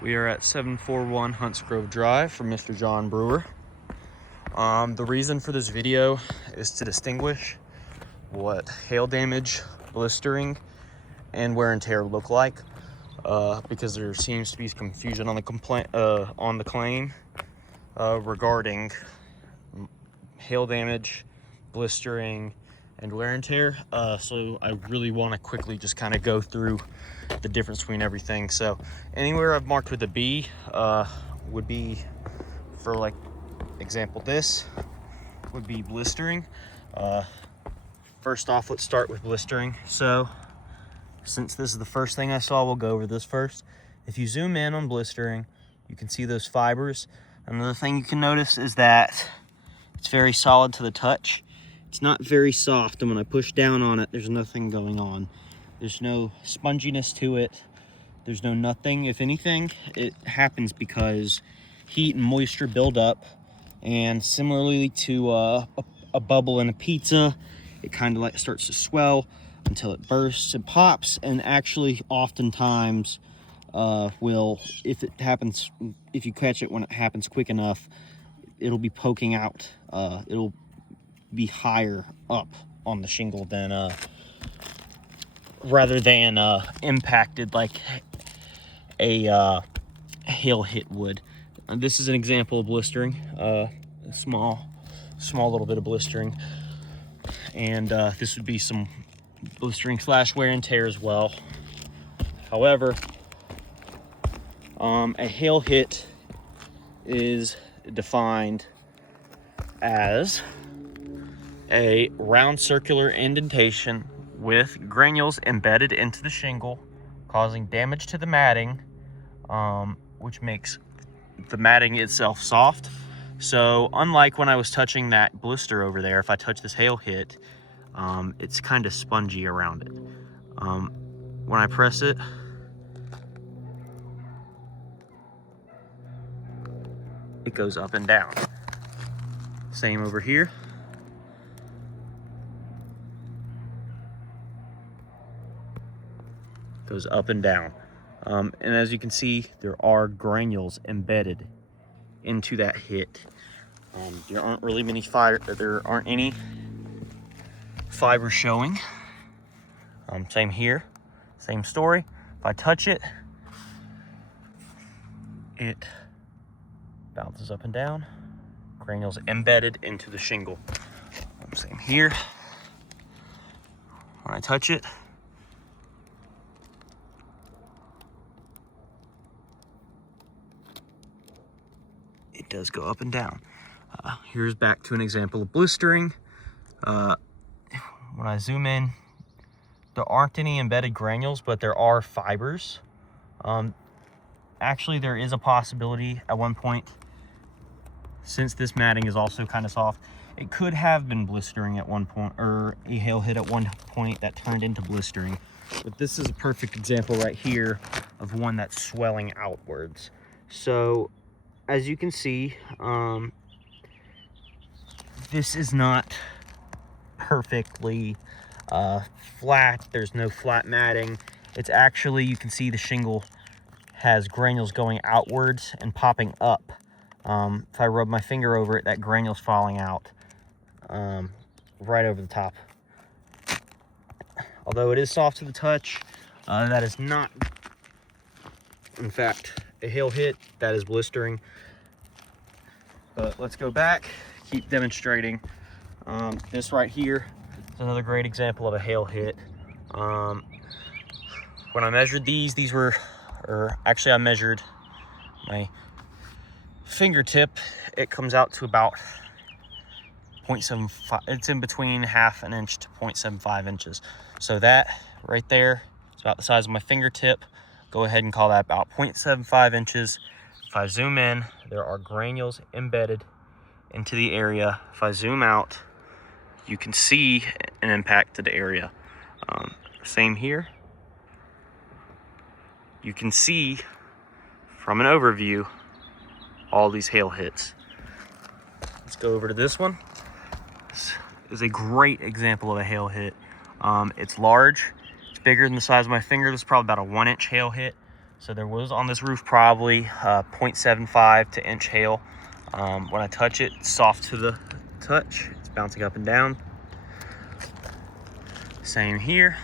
We are at 741 Hunts Grove Drive for Mr. John Brewer. The reason for this video is to distinguish what hail damage, blistering, and wear and tear look like, because there seems to be confusion on the claim regarding hail damage, blistering, and wear and tear. So I really want to quickly just kind of go through the difference between everything. So anywhere I've marked with a B would be, for like example, this would be blistering. First off, let's start with blistering. So since this is the first thing I saw, we'll go over this first. If you zoom in on blistering, you can see those fibers. Another thing you can notice is that it's very solid to the touch. It's not very soft, and when I push down on it, there's nothing going on. There's no sponginess to it. There's no nothing. If anything, it happens because heat and moisture build up, and similarly to a bubble in a pizza, it kind of like starts to swell until it bursts and pops, and actually oftentimes if you catch it when it happens quick enough, it'll be poking out. It'll be higher up on the shingle than rather than impacted like a hail hit would. This is an example of blistering, a small little bit of blistering, and this would be some blistering / wear and tear as well. However, a hail hit is defined as a round circular indentation with granules embedded into the shingle, causing damage to the matting, which makes the matting itself soft. So unlike when I was touching that blister over there, if I touch this hail hit, it's kind of spongy around it. When I press it, it goes up and down. Same over here. Goes up and down. And as you can see, there are granules embedded into that hit. There aren't any fibers showing. Same here, same story. If I touch it, it bounces up and down. Granules embedded into the shingle. Same here. When I touch it, it does go up and down. Here's back to an example of blistering. When I zoom in, there aren't any embedded granules, but there are fibers. Actually, there is a possibility at one point, since this matting is also kind of soft, it could have been blistering at one point, or a hail hit at one point that turned into blistering. But this is a perfect example right here of one that's swelling outwards. So as you can see, this is not perfectly flat. There's no flat matting. It's actually, you can see the shingle has granules going outwards and popping up. If I rub my finger over it, that granule's falling out right over the top. Although it is soft to the touch, that is not, in fact, a hail hit. That is blistering. But let's go back, keep demonstrating. This right here is another great example of a hail hit. When I measured these were, or actually I measured my fingertip, it comes out to about 0.75. It's in between 1/2 inch to 0.75 inches. So that right there is about the size of my fingertip. Go ahead and call that about 0.75 inches. If I zoom in, there are granules embedded into the area. If I zoom out, you can see an impacted area. Same here. You can see from an overview all these hail hits. Let's go over to this one. This is a great example of a hail hit. It's large. It's bigger than the size of my finger. This is probably about a 1-inch hail hit. So there was on this roof probably 0.75 to inch hail. When I touch it, it's soft to the touch. It's bouncing up and down. Same here.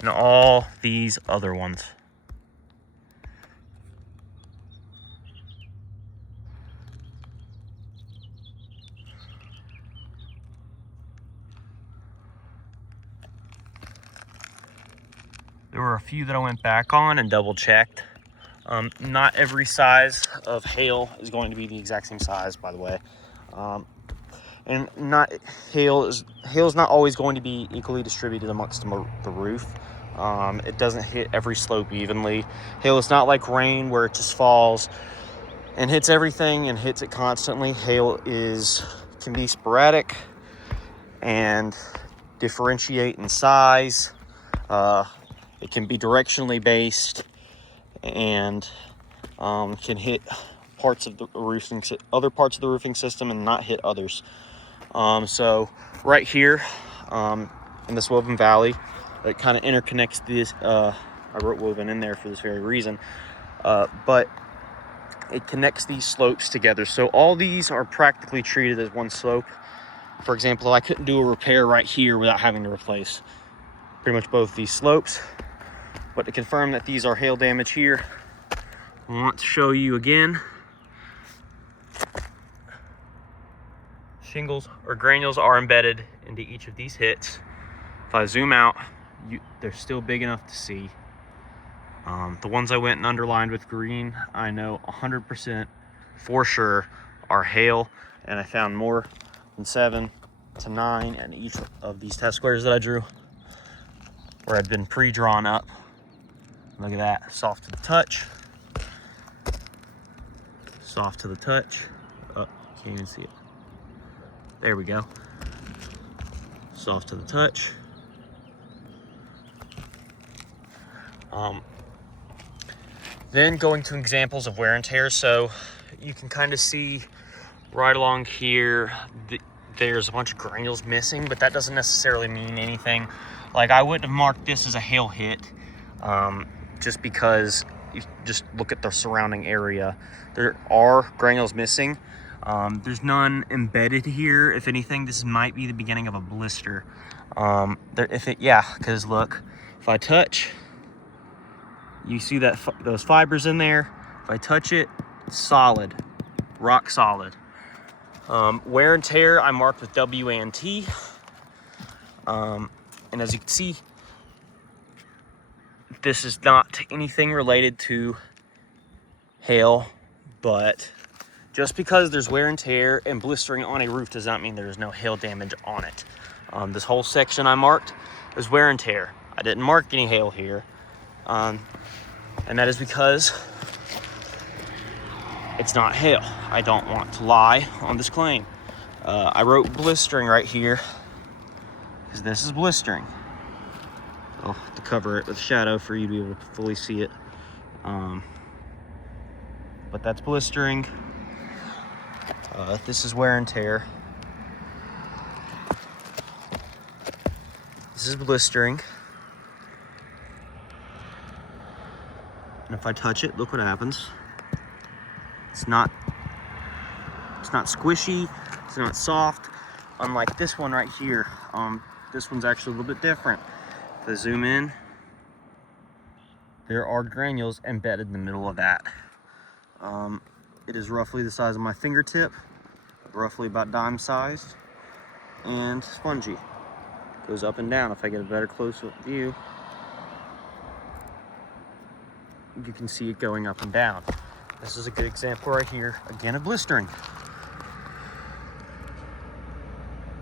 And all these other ones. There were a few that I went back on and double checked. Not every size of hail is going to be the exact same size, by the way. And hail is not always going to be equally distributed amongst the roof. It doesn't hit every slope evenly. Hail is not like rain where it just falls and hits everything and hits it constantly. Hail can be sporadic and differentiate in size. It can be directionally based and can hit parts of the other parts of the roofing system and not hit others. So right here in this woven valley, it kind of interconnects this. I wrote woven in there for this very reason, but it connects these slopes together. So all these are practically treated as one slope. For example, I couldn't do a repair right here without having to replace pretty much both these slopes. But to confirm that these are hail damage here, I want to show you again. Shingles or granules are embedded into each of these hits. If I zoom out, they're still big enough to see. The ones I went and underlined with green, I know 100% for sure are hail, and I found more than 7 to 9 in each of these test squares that I drew, where I'd been pre-drawn up. Look at that, soft to the touch. Soft to the touch. Oh, can't even see it. There we go. Soft to the touch. Then going to examples of wear and tear. So you can kind of see right along here, there's a bunch of granules missing, but that doesn't necessarily mean anything. Like, I wouldn't have marked this as a hail hit, just because you just look at the surrounding area. There are granules missing. There's none embedded here. If anything, this might be the beginning of a blister. Because look, if I touch, you see that those fibers in there. If I touch it, it's solid, rock solid. Wear and tear, I marked with W and T. And as you can see, this is not anything related to hail, but just because there's wear and tear and blistering on a roof does not mean there's no hail damage on it. This whole section I marked is wear and tear. I didn't mark any hail here. And that is because it's not hail. I don't want to lie on this claim. I wrote blistering right here because this is blistering. I'll have to cover it with shadow for you to be able to fully see it. But that's blistering. This is wear and tear. This is blistering. And if I touch it, look what happens. It's not squishy, it's not soft. Unlike this one right here. This one's actually a little bit different. If I zoom in, there are granules embedded in the middle of that. It is roughly the size of my fingertip, roughly about dime sized, and spongy. Goes up and down. If I get a better close-up view, you can see it going up and down. This is a good example right here, again, of blistering.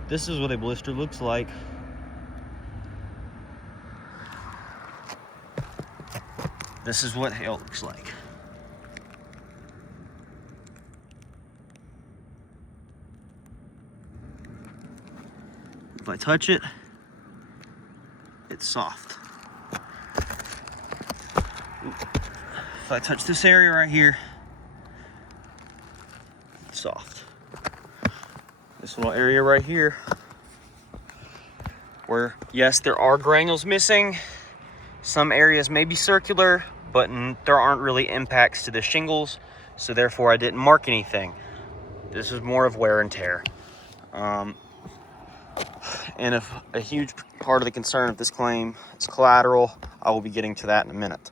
This is what a blister looks like. This is what hail looks like. If I touch it, it's soft. If I touch this area right here, it's soft. This little area right here, where, yes, there are granules missing. Some areas may be circular, but there aren't really impacts to the shingles, so therefore I didn't mark anything. This is more of wear and tear. And if a huge part of the concern of this claim is collateral, I will be getting to that in a minute.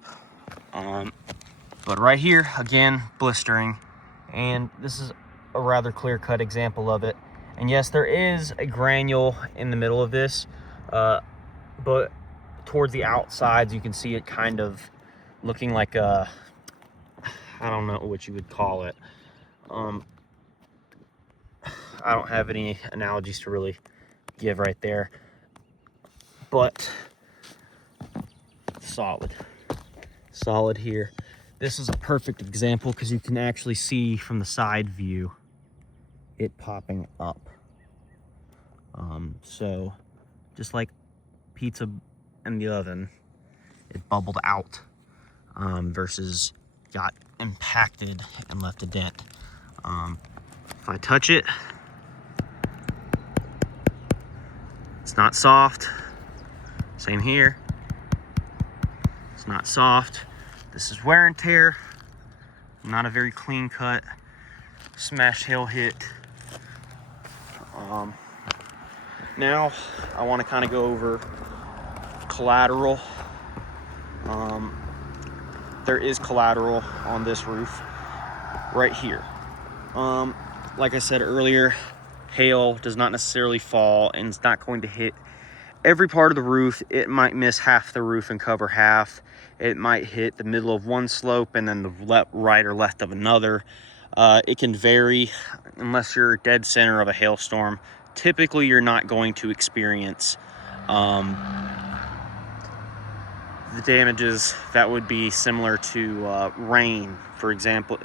But right here, again, blistering, and this is a rather clear-cut example of it. And yes, there is a granule in the middle of this, but towards the outsides, you can see it kind of looking like a, I don't know what you would call it. I don't have any analogies to really give right there, but solid here. This is a perfect example because you can actually see from the side view it popping up. So just like pizza in the oven, it bubbled out versus got impacted and left a dent. If I touch it, it's not soft. Same here. It's not soft. This is wear and tear. Not a very clean cut. Smashed hail hit. Now I want to kind of go over collateral. There is collateral on this roof right here. Like I said earlier, hail does not necessarily fall and it's not going to hit every part of the roof. It might miss half the roof and cover half. It might hit the middle of one slope and then the right or left of another. It can vary unless you're dead center of a hailstorm. Typically, you're not going to experience the damages that would be similar to rain, for example.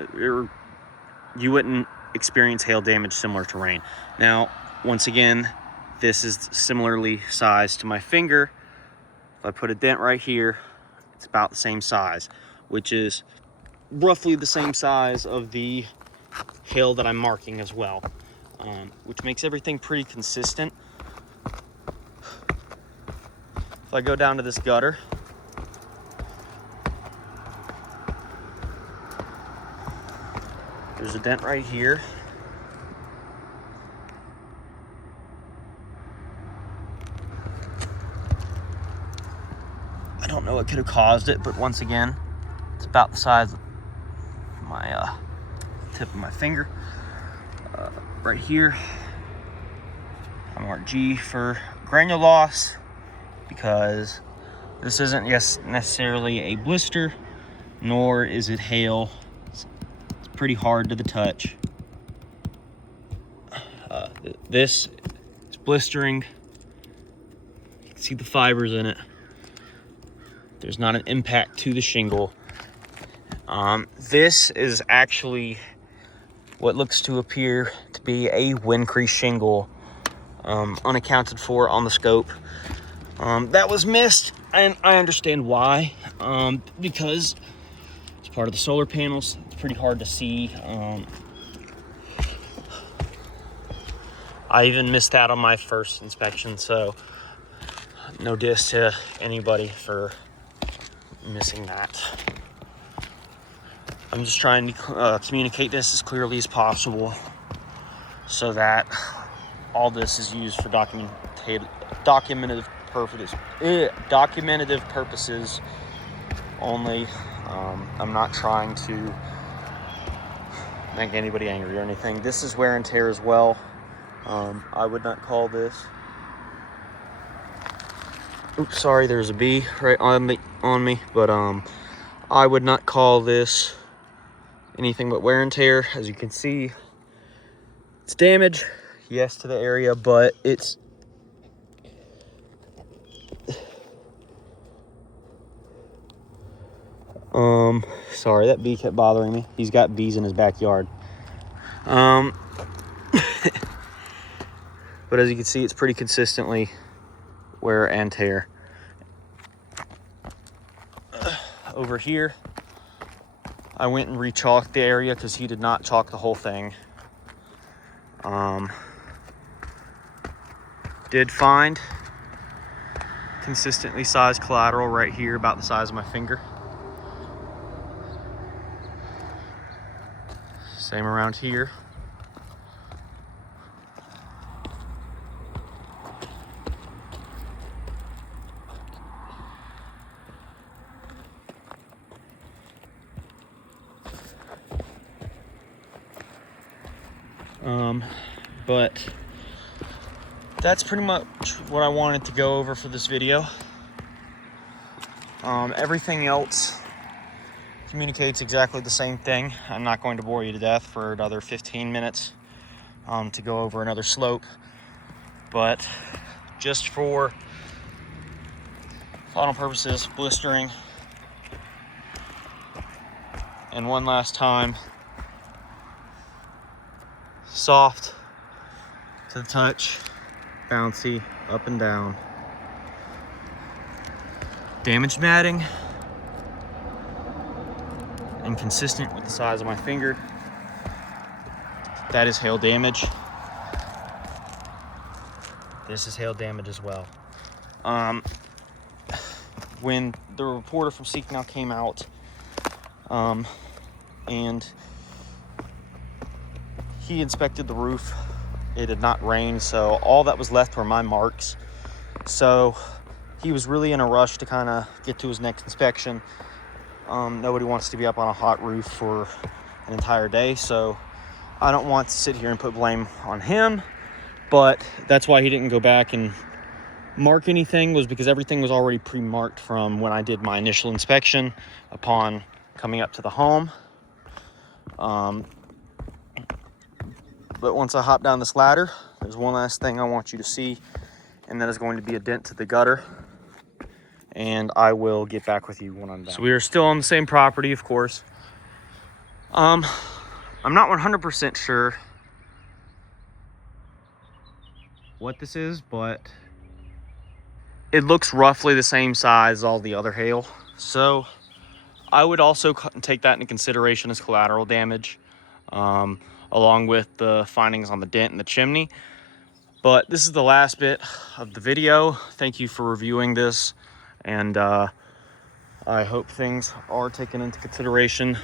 You wouldn't experience hail damage similar to rain. Now, once again, this is similarly sized to my finger. If I put a dent right here, it's about the same size, which is roughly the same size of the hail that I'm marking as well, which makes everything pretty consistent. If I go down to this gutter, there's a dent right here. I don't know what could have caused it, but once again, it's about the size of my tip of my finger. Right here, I mark G for granule loss because this isn't necessarily a blister, nor is it hail. It's pretty hard to the touch. This is blistering. You can see the fibers in it. There's not an impact to the shingle. This is actually what looks to appear to be a wind crease shingle, unaccounted for on the scope. That was missed, and I understand why, because it's part of the solar panels. It's pretty hard to see. I even missed that on my first inspection, so no diss to anybody for missing that. I'm just trying to communicate this as clearly as possible so that all this is used for documentative purposes only. I'm not trying to make anybody angry or anything. This is wear and tear as well. I would not call this. Oops, sorry, there's a bee right on me, but I would not call this anything but wear and tear. As you can see, it's damage, yes, to the area, but it's sorry, that bee kept bothering me. He's got bees in his backyard. But as you can see, it's pretty consistently wear and tear. Over here, I went and re-chalked the area because he did not chalk the whole thing. Did find consistently sized collateral right here, about the size of my finger. Same around here. But that's pretty much what I wanted to go over for this video. Everything else communicates exactly the same thing. I'm not going to bore you to death for another 15 minutes to go over another slope, but just for final purposes, blistering, and one last time, soft to the touch, bouncy up and down. Damaged matting, and consistent with the size of my finger. That is hail damage. This is hail damage as well. When the reporter from Seek came out, and he inspected the roof, it had not rained, so all that was left were my marks. So he was really in a rush to kind of get to his next inspection. Nobody wants to be up on a hot roof for an entire day, so I don't want to sit here and put blame on him, but that's why he didn't go back and mark anything, was because everything was already pre-marked from when I did my initial inspection upon coming up to the home. But once I hop down this ladder, there's one last thing I want you to see, and that is going to be a dent to the gutter, and I will get back with you when I'm done. So we are still on the same property, of course. I'm not 100% sure what this is, but it looks roughly the same size as all the other hail. So I would also take that into consideration as collateral damage, along with the findings on the dent in the chimney. But this is the last bit of the video. Thank you for reviewing this, and I hope things are taken into consideration.